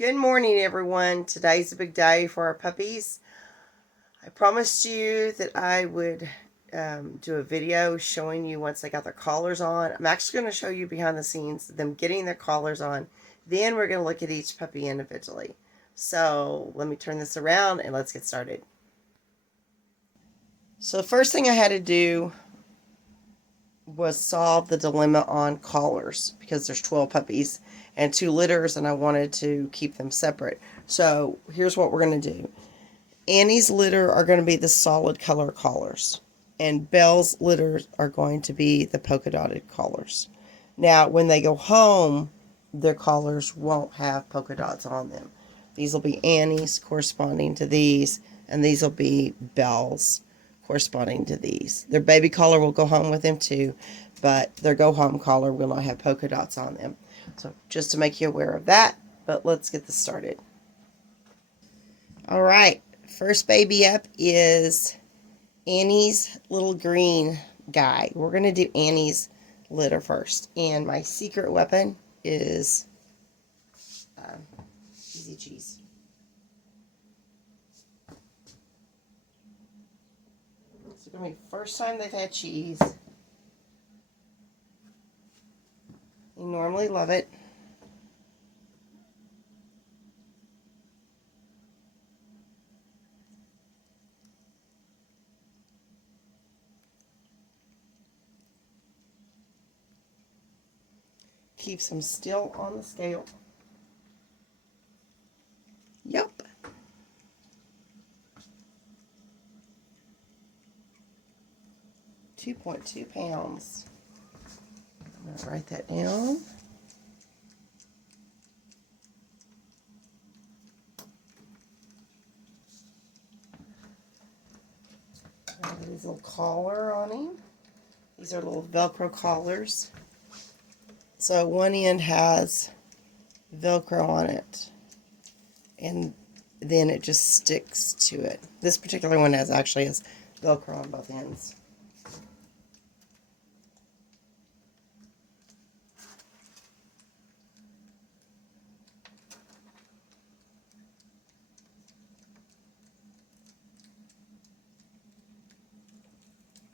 Good morning, everyone. Today's a big day for our puppies. I promised you that I would do a video showing you once they got their collars on. I'm actually going to show you behind the scenes them getting their collars on. Then we're going to look at each puppy individually. So let me turn this around and let's get started. So the first thing I had to do was solve the dilemma on collars because there's 12 puppies and 2 litters and I wanted to keep them separate. So here's what we're going to do. Annie's litter are going to be the solid color collars and Belle's litters are going to be the polka dotted collars. Now when they go home, their collars won't have polka dots on them. These will be Annie's corresponding to these, and these will be Belle's corresponding to these. Their baby collar will go home with them too, but their go home collar will not have polka dots on them. So just to make you aware of that, but let's get this started. All right, first baby up is Annie's little green guy. We're going to do Annie's litter first, and my secret weapon is easy cheese. It's going to be the first time they've had cheese. They normally love it. Keeps them still on the scale. Yep. 2.2 pounds. I'm going to write that down. His little collar on him. These are little Velcro collars. So one end has Velcro on it, and then it just sticks to it. This particular one actually has Velcro on both ends.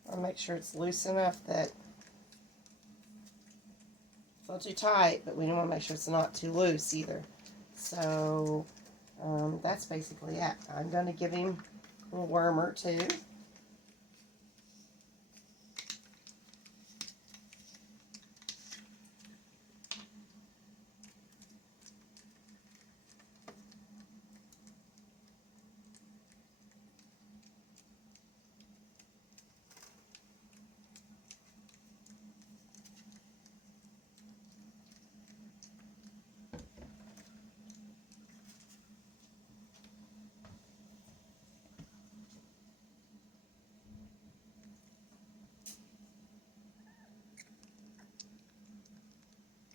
I'll make sure it's loose enough that it's not too tight, but we don't want to make sure it's not too loose either. So that's basically it. I'm going to give him a little worm or two.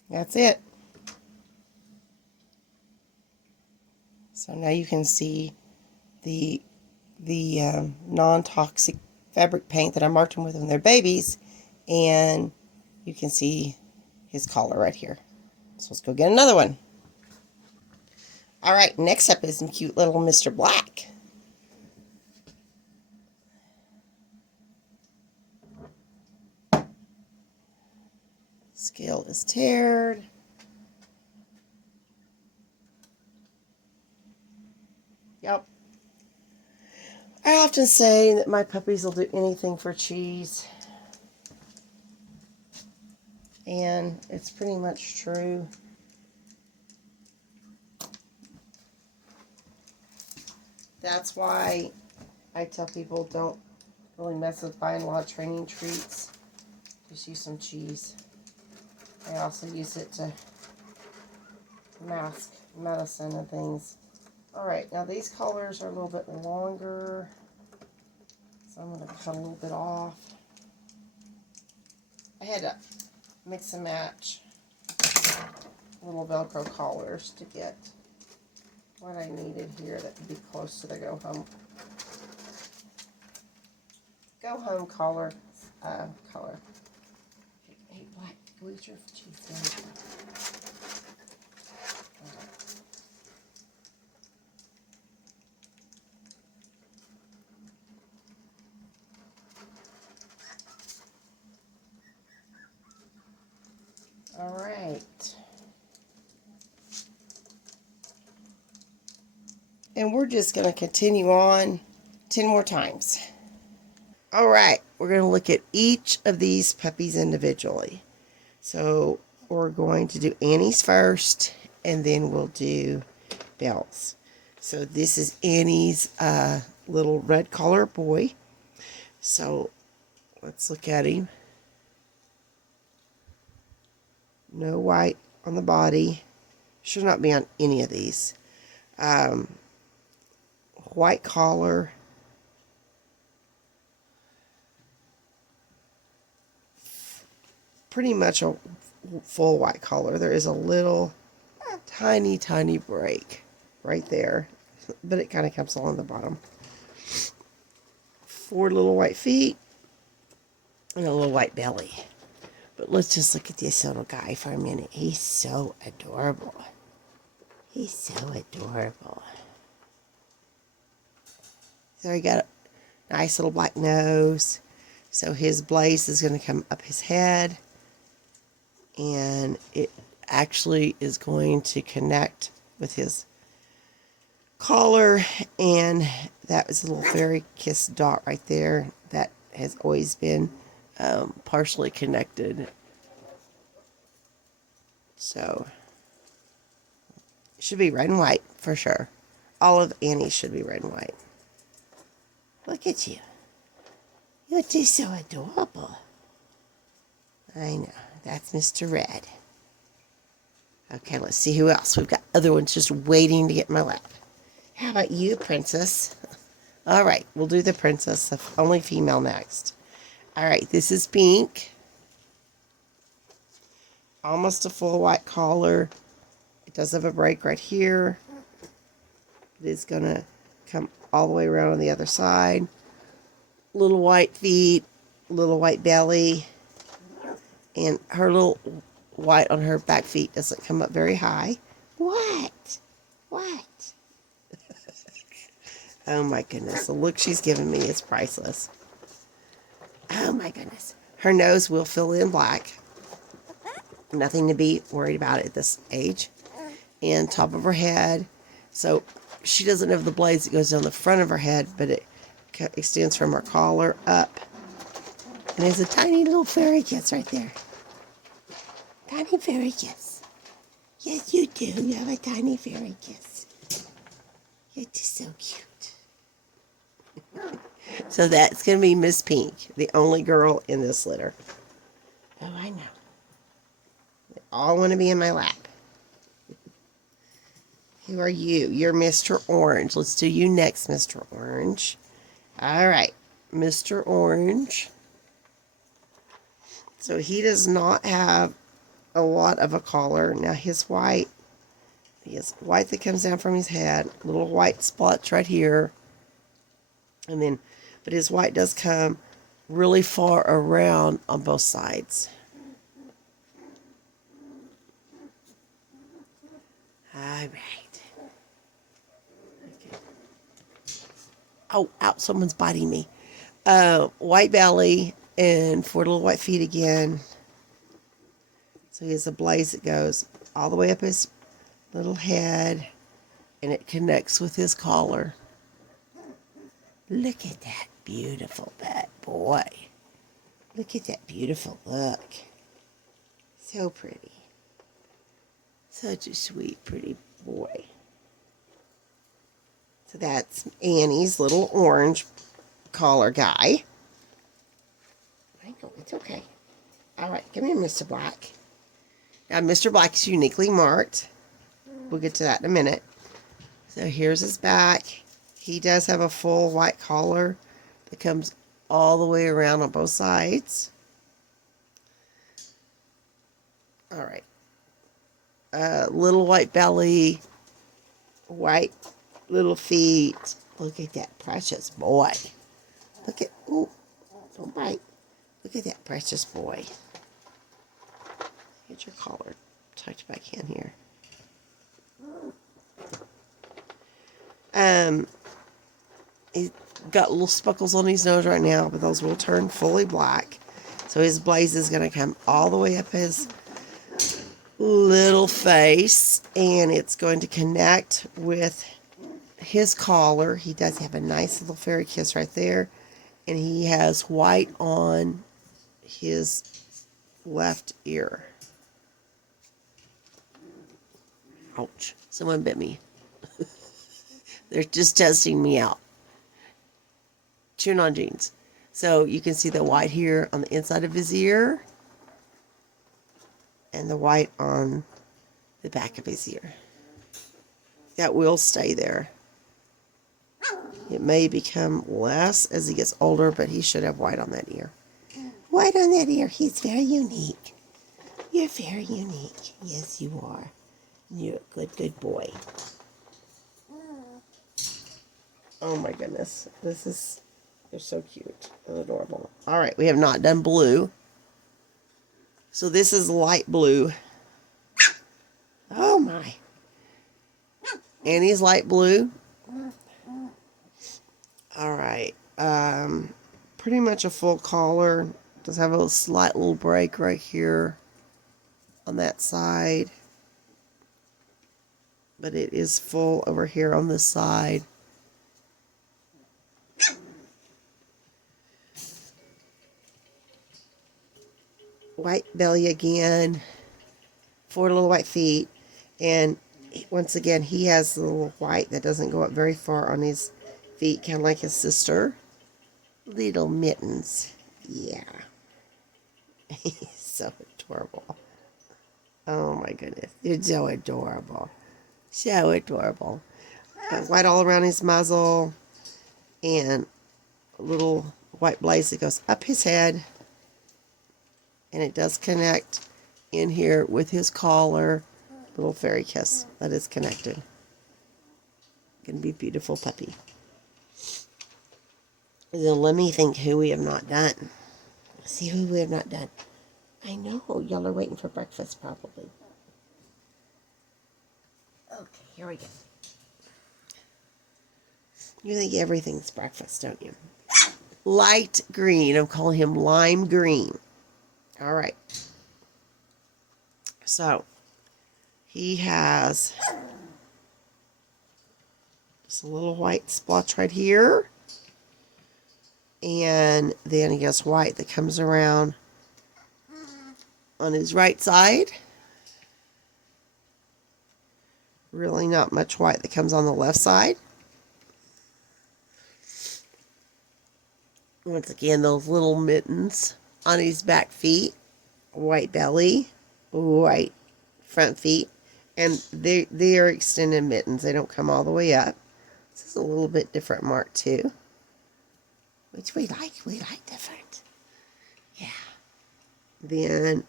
That's it. So now you can see the non-toxic fabric paint that I marked them with when they're babies, and you can see his collar right here. So let's go get another one. All right, next up is some cute little Mr. Black. Scale is teared. Yep. I often say that my puppies will do anything for cheese. And it's pretty much true. That's why I tell people don't really mess with buying a lot of training treats. Just use some cheese. I also use it to mask medicine and things. Alright, now these collars are a little bit longer, so I'm going to cut a little bit off. I had to mix and match little Velcro collars to get what I needed here that would be close to the go home collar. Hey, Black, go eat your cheese. And we're just going to continue on 10 more times. All right, we're going to look at each of these puppies individually. So we're going to do Annie's first, and then we'll do Belle's. So this is Annie's little red collar boy. So let's look at him. No white on the body. Should not be on any of these. White collar. Pretty much a full white collar. There is a little tiny break right there, but it kind of comes along the bottom. 4 little white feet and a little white belly. But let's just look at this little guy for a minute. He's so adorable. He's so adorable. So he got a nice little black nose. So his blaze is going to come up his head. And it actually is going to connect with his collar. And that was a little fairy kiss dot right there. That has always been partially connected. So it should be red and white for sure. All of Annie's should be red and white. Look at you. You're just so adorable. I know. That's Mr. Red. Okay, let's see who else. We've got other ones just waiting to get in my lap. How about you, Princess? All right, we'll do the Princess, the only female next. All right, this is Pink. Almost a full white collar. It does have a break right here. It is going to come all the way around on the other side. Little white feet, little white belly. And her little white on her back feet doesn't come up very high. What? What? Oh my goodness. The look she's giving me is priceless. Oh my goodness. Her nose will fill in black. Nothing to be worried about at this age. And top of her head. So she doesn't have the blaze that goes down the front of her head, but it extends from her collar up. And there's a tiny little fairy kiss right there. Tiny fairy kiss. Yes, you do. You have a tiny fairy kiss. You're just so cute. So that's going to be Miss Pink, the only girl in this litter. Oh, I know. They all want to be in my lap. Who are you? You're Mr. Orange. Let's do you next, Mr. Orange. All right, Mr. Orange. So he does not have a lot of a collar. Now his white, he has white that comes down from his head, little white spots right here. And then, but his white does come really far around on both sides. All right. Okay. Oh, ow, someone's biting me. White belly and 4 little white feet again. So he has a blaze that goes all the way up his little head, and it connects with his collar. Look at that beautiful bad boy. Look at that beautiful look. So pretty. Such a sweet, pretty boy. So that's Annie's little orange collar guy. I know, it's okay. All right, come here, Mr. Black. Now, Mr. Black is uniquely marked. We'll get to that in a minute. So here's his back. He does have a full white collar that comes all the way around on both sides. All right. Little white belly, white little feet. Look at that precious boy. Look at, ooh, don't bite. Look at that precious boy. Get your collar tucked back in here. He's got little speckles on his nose right now, but those will turn fully black. So his blaze is going to come all the way up his little face, and it's going to connect with his collar, he does have a nice little fairy kiss right there. And he has white on his left ear. Ouch. Someone bit me. They're just testing me out. Chewing on jeans. So you can see the white here on the inside of his ear. And the white on the back of his ear. That will stay there. It may become less as he gets older, but he should have white on that ear. White on that ear. He's very unique. You're very unique. Yes, you are. You're a good, good boy. Oh my goodness. They're so cute and adorable. All right, we have not done blue. So this is light blue. Oh my. Annie's light blue. All right. Pretty much a full collar. Does have a slight little break right here on that side. But it is full over here on this side. White belly again. 4 little white feet. And once again, he has the little white that doesn't go up very far on his feet, kind of like his sister. Little mittens. Yeah. He's so adorable. Oh my goodness. You're so adorable. So adorable. White all around his muzzle. And a little white blaze that goes up his head. And it does connect in here with his collar. Little fairy kiss that is connected. Gonna be a beautiful puppy. So let me think who we have not done. Let's see who we have not done. I know y'all are waiting for breakfast probably. Okay, here we go. You think everything's breakfast, don't you? Light green. I'm calling him lime green. All right. So he has just a little white splotch right here. And then he has white that comes around on his right side. Really not much white that comes on the left side. Once again, those little mittens on his back feet. White belly. White front feet. And they are extended mittens. They don't come all the way up. This is a little bit different mark too. Which we like. We like different. Yeah. Then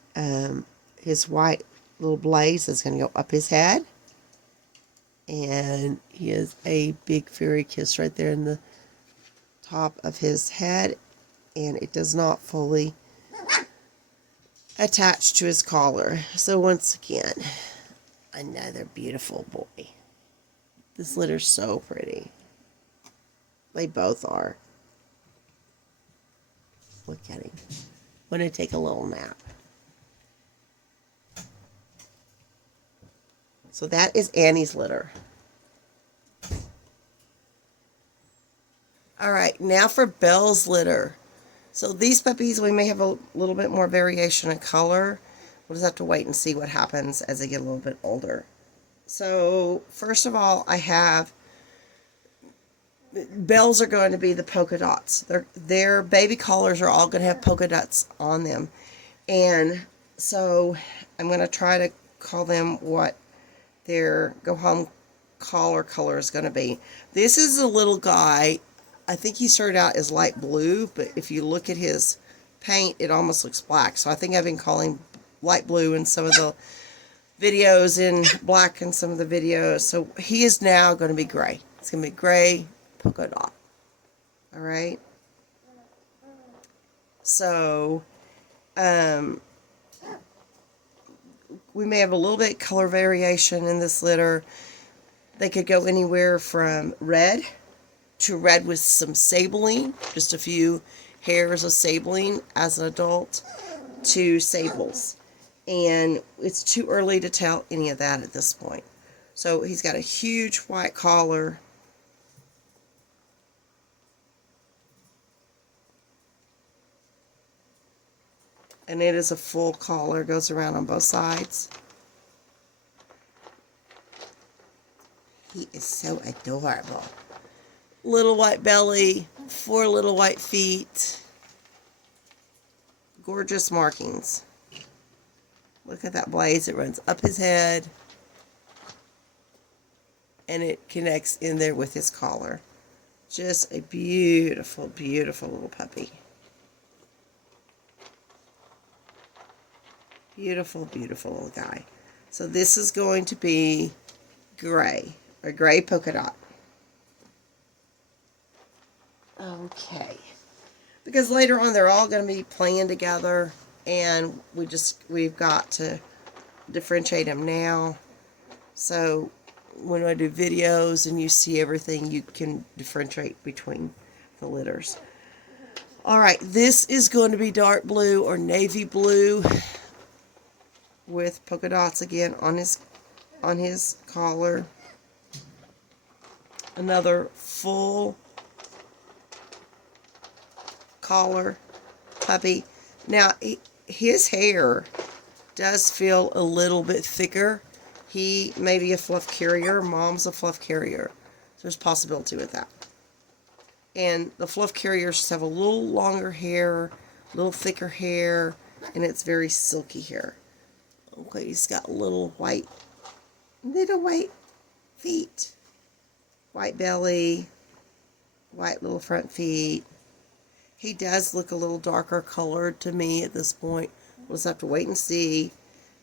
his white little blaze is going to go up his head. And he has a big fairy kiss right there in the top of his head. And it does not fully attach to his collar. So once again, another beautiful boy. This litter's so pretty. They both are. Look at him. I'm going to take a little nap. So that is Annie's litter. All right, now for Belle's litter. So these puppies, we may have a little bit more variation in color. We'll just have to wait and see what happens as they get a little bit older. So first of all, I have Belle's are going to be the polka dots. Their baby collars are all going to have polka dots on them. And so I'm going to try to call them what their go home collar color is going to be. This is a little guy. I think he started out as light blue, but if you look at his paint, it almost looks black. So I think I've been calling light blue in some of the videos, in black in some of the videos. So he is now going to be gray. It's going to be gray polka dot. All right. So, we may have a little bit color variation in this litter. They could go anywhere from red to red with some sabling, just a few hairs of sabling as an adult, to sables. And it's too early to tell any of that at this point. So he's got a huge white collar And it is a full collar, goes around on both sides. He is so adorable. Little white belly, 4 little white feet. Gorgeous markings. Look at that blaze. It runs up his head. And it connects in there with his collar. Just a beautiful, beautiful little puppy. Beautiful, beautiful little guy. So this is going to be gray, a gray polka dot. Okay. Because later on they're all going to be playing together, and we've got to differentiate them now. So when I do videos and you see everything, you can differentiate between the litters. Alright, this is going to be dark blue or navy blue with polka dots again on his collar. Another full collar puppy. Now, his hair does feel a little bit thicker. He may be a fluff carrier. Mom's a fluff carrier. So there's possibility with that. And the fluff carriers just have a little longer hair, a little thicker hair, and it's very silky hair. Okay, he's got little white feet. White belly, white little front feet. He does look a little darker colored to me at this point. We'll just have to wait and see.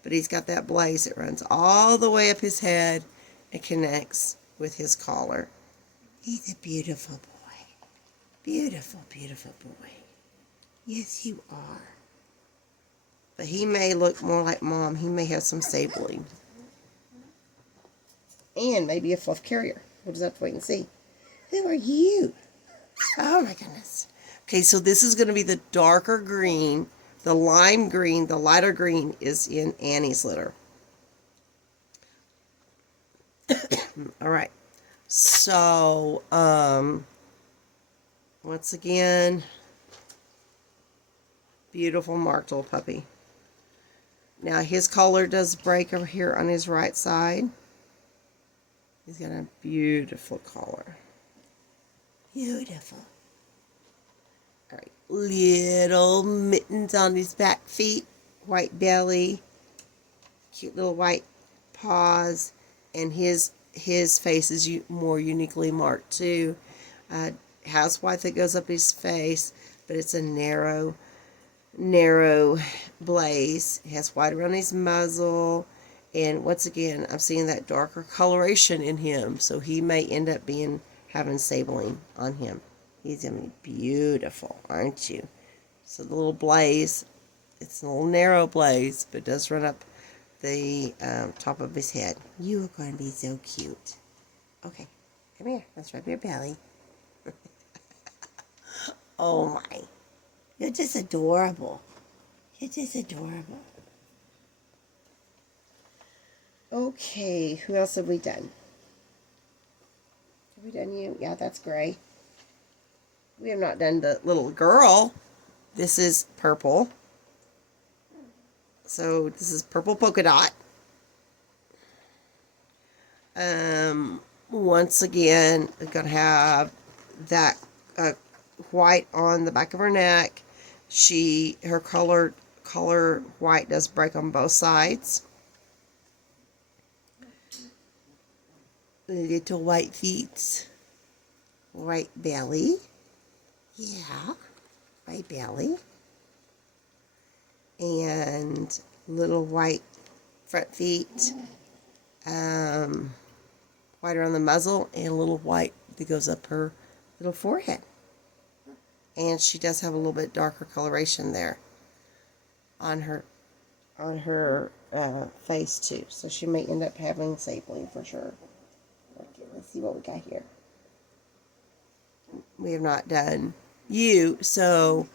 But he's got that blaze that runs all the way up his head and connects with his collar. He's a beautiful boy. Beautiful, beautiful boy. Yes, you are. But he may look more like Mom. He may have some sabling. And maybe a fluff carrier. We'll just have to wait and see. Who are you? Oh my goodness. Okay, so this is going to be the darker green. The lime green, the lighter green is in Annie's litter. All right. So, once again, beautiful marked little puppy. Now, his collar does break over here on his right side. He's got a beautiful collar. Beautiful. All right, little mittens on his back feet, white belly, cute little white paws, and his face is more uniquely marked too. Has white that goes up his face, but it's a narrow blaze. It has white around his muzzle, and once again, I'm seeing that darker coloration in him, so he may end up having sabling on him. He's going to be beautiful, aren't you? So the little blaze, it's a little narrow blaze, but it does run up the top of his head. You are going to be so cute. Okay, come here. Let's rub your belly. Oh my. You're just adorable. You're just adorable. Okay, who else have we done? Have we done you? Yeah, that's gray. We have not done the little girl. This is purple. So this is purple polka dot. Once again, we're going to have that white on the back of her neck. Her color white does break on both sides. Little white feet. White belly. Yeah, white belly. And little white front feet. White around the muzzle, and a little white that goes up her little forehead. And she does have a little bit darker coloration there on her face too. So she may end up having sabling for sure. Okay, let's see what we got here. We have not done you, so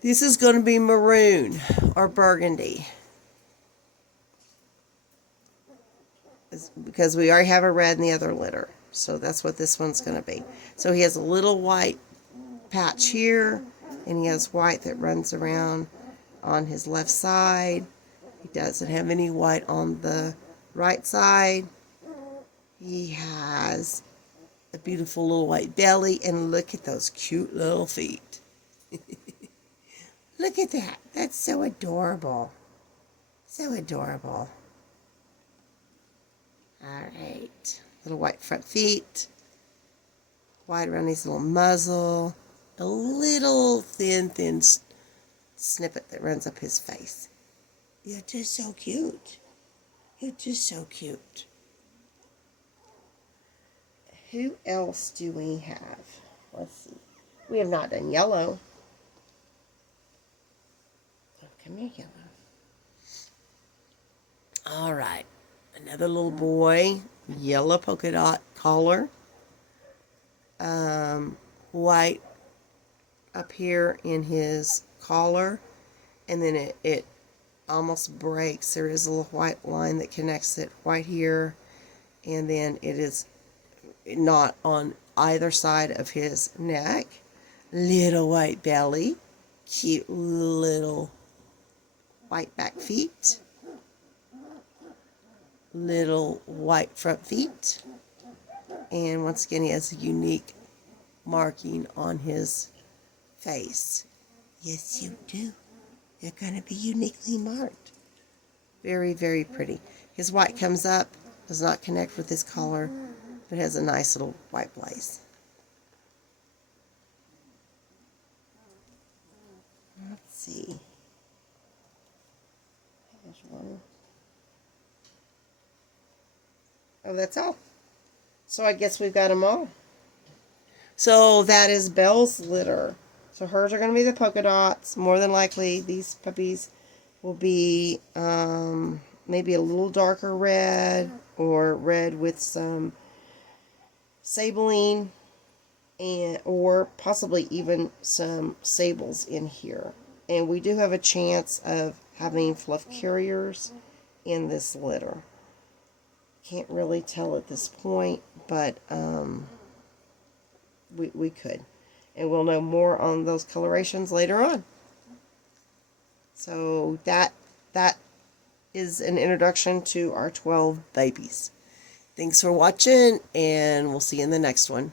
this is going to be maroon or burgundy. Because we already have a red in the other litter. So that's what this one's going to be. So he has a little white patch here, and he has white that runs around on his left side. He doesn't have any white on the right side. He has a beautiful little white belly, and look at those cute little feet. Look at that. That's so adorable. So adorable. Alright. Little white front feet. White around his little muzzle. A little thin snippet that runs up his face. You're just so cute. You're just so cute. Who else do we have? Let's see. We have not done yellow. Oh, come here, yellow. All right. Another little boy. Yellow polka dot collar. White up here in his collar. And then it almost breaks. There is a little white line that connects it right here. And then it is not on either side of his neck. Little white belly. Cute little white back feet. Little white front feet. And once again, he has a unique marking on his face. Yes, you do. They're going to be uniquely marked. Very, very pretty. His white comes up, does not connect with his collar, but has a nice little white blaze. Let's see. There's one. Oh, that's all. So I guess we've got them all. So that is Belle's litter. So hers are going to be the polka dots. More than likely, these puppies will be maybe a little darker red or red with some sabling or possibly even some sables in here. And we do have a chance of having fluff carriers in this litter. Can't really tell at this point, but we could. And we'll know more on those colorations later on. So that is an introduction to our 12 babies. Thanks for watching, and we'll see you in the next one.